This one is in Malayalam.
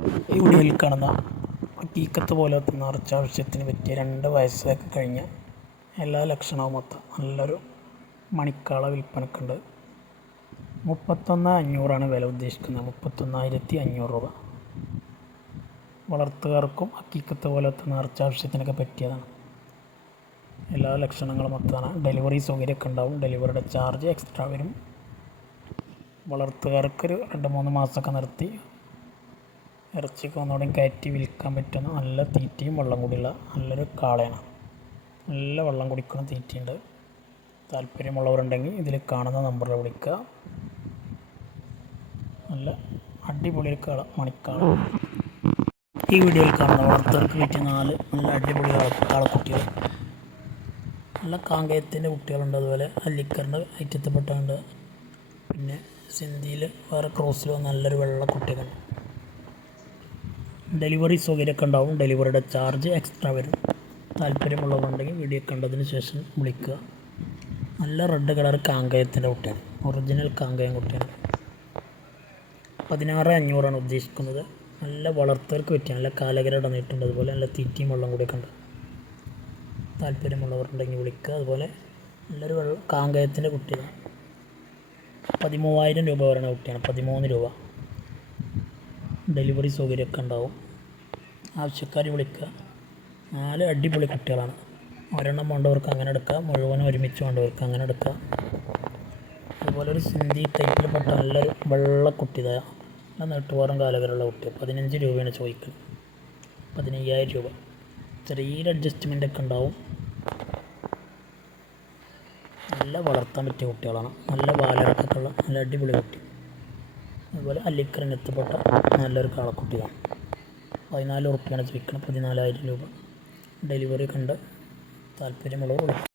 ഈ വീഡിയോയിൽ കാണുന്ന ഹക്കീക്കത്ത് പോലത്തെ നിറച്ചാവശ്യത്തിന് പറ്റിയ രണ്ട് വയസ്സൊക്കെ കഴിഞ്ഞ എല്ലാ ലക്ഷണവും മൊത്തം നല്ലൊരു മണിക്കാള വിൽപ്പനക്കുണ്ട് മുപ്പത്തൊന്ന് അഞ്ഞൂറാണ് വില ഉദ്ദേശിക്കുന്നത്. മുപ്പത്തൊന്നായിരത്തി അഞ്ഞൂറ് രൂപ. വളർത്തുകാർക്കും അക്കീക്കത്ത് പോലത്തെ നിറച്ചാവശ്യത്തിനൊക്കെ പറ്റിയതാണ്. എല്ലാ ലക്ഷണങ്ങളും മൊത്തമാണ് ഡെലിവറി സൗകര്യമൊക്കെ ഉണ്ടാവും. ഡെലിവറിയുടെ ചാർജ് എക്സ്ട്രാ വരും. വളർത്തുകാർക്കൊരു രണ്ട് മൂന്ന് മാസമൊക്കെ നിർത്തി ഇറച്ചിക്ക് ഒന്നുകൂടെ കയറ്റി വിൽക്കാൻ പറ്റുന്ന നല്ല തീറ്റയും വെള്ളം കൂടിയുള്ള നല്ലൊരു കാളയാണ്. നല്ല വെള്ളം കുടിക്കുന്ന തീറ്റയുണ്ട്. താല്പര്യമുള്ളവരുണ്ടെങ്കിൽ ഇതിൽ കാണുന്ന നമ്പറിൽ വിളിക്കുക. നല്ല അടിപൊളി കാള മണിക്കാള. ഈ വീഡിയോയിൽ കാണുന്ന വളർത്തവർക്ക് പറ്റിയ നാല് നല്ല അടിപൊളി കാള കാളക്കുട്ടികൾ. നല്ല കാങ്കയത്തിന്റെ കുട്ടികളുണ്ട് അതുപോലെ അല്ലിക്കറിന്റെ ഐറ്റത്തിൽപ്പെട്ടുണ്ട് പിന്നെ സിന്ധിയിൽ വേറെ ക്രോസിൽ നല്ലൊരു വെള്ള കുട്ടികളുണ്ട് ഡെലിവറി സൗകര്യമൊക്കെ ഉണ്ടാവും. ഡെലിവറിയുടെ ചാർജ് എക്സ്ട്രാ വരും. താല്പര്യമുള്ളവരുണ്ടെങ്കിൽ വീഡിയോ കണ്ടതിന് ശേഷം വിളിക്കുക. നല്ല റെഡ് കളർ കാങ്കയത്തിന്റെ കുട്ടിയാണ്. ഒറിജിനൽ കാങ്കയം കുട്ടിയാണ്. പതിനാറ് അഞ്ഞൂറാണ് ഉദ്ദേശിക്കുന്നത്. നല്ല വളർത്തവർക്ക് പറ്റിയ നല്ല കാലകര ഇടന്നിട്ടുണ്ട് അതുപോലെ നല്ല തീറ്റയും വെള്ളം കൂടിയൊക്കെ ഉണ്ട്. താല്പര്യമുള്ളവരുണ്ടെങ്കിൽ വിളിക്കുക. അതുപോലെ നല്ലൊരു വെള്ളം കാങ്കയത്തിന്റെ കുട്ടിയാണ്. പതിമൂവായിരം രൂപ വരുന്ന കുട്ടിയാണ്. പതിമൂന്ന് രൂപ. ഡെലിവറി സൗകര്യമൊക്കെ ഉണ്ടാവും. ആവശ്യക്കാർ വിളിക്കുക. നാല് അടിപൊളി കുട്ടികളാണ്. ഒരെണ്ണം വേണ്ടവർക്ക് അങ്ങനെ എടുക്കാം മുഴുവനും ഒരുമിച്ച് വേണ്ടവർക്ക് അങ്ങനെ എടുക്കാം അതുപോലെ ഒരു സിന്ധി ടൈപ്പിൽപ്പെട്ട നല്ലൊരു വെള്ളക്കുട്ടി ഇതാ. നല്ല കാലകരുള്ള കുട്ടി പതിനഞ്ച് രൂപയാണ് ചോദിക്കുന്നത് പതിനയ്യായിരം രൂപ. ചെറിയൊരു അഡ്ജസ്റ്റ്മെന്റ് ഒക്കെ ഉണ്ടാവും. നല്ല വളർത്താൻ പറ്റിയ കുട്ടികളാണ്. നല്ല ബാലരക്കൊക്കെ ഉള്ള നല്ല അടിപൊളി കുട്ടി. അതുപോലെ അല്ലിക്കറിന് എത്തപ്പെട്ട നല്ലൊരു കാളക്കുട്ടിയാണ്. പതിനാല് ഉറുപ്പ്യാണ് ചോദിക്കുന്നത് പതിനാലായിരം രൂപ. ഡെലിവറി കണ്ട് താല്പര്യമുള്ളവർ വിളിക്കും.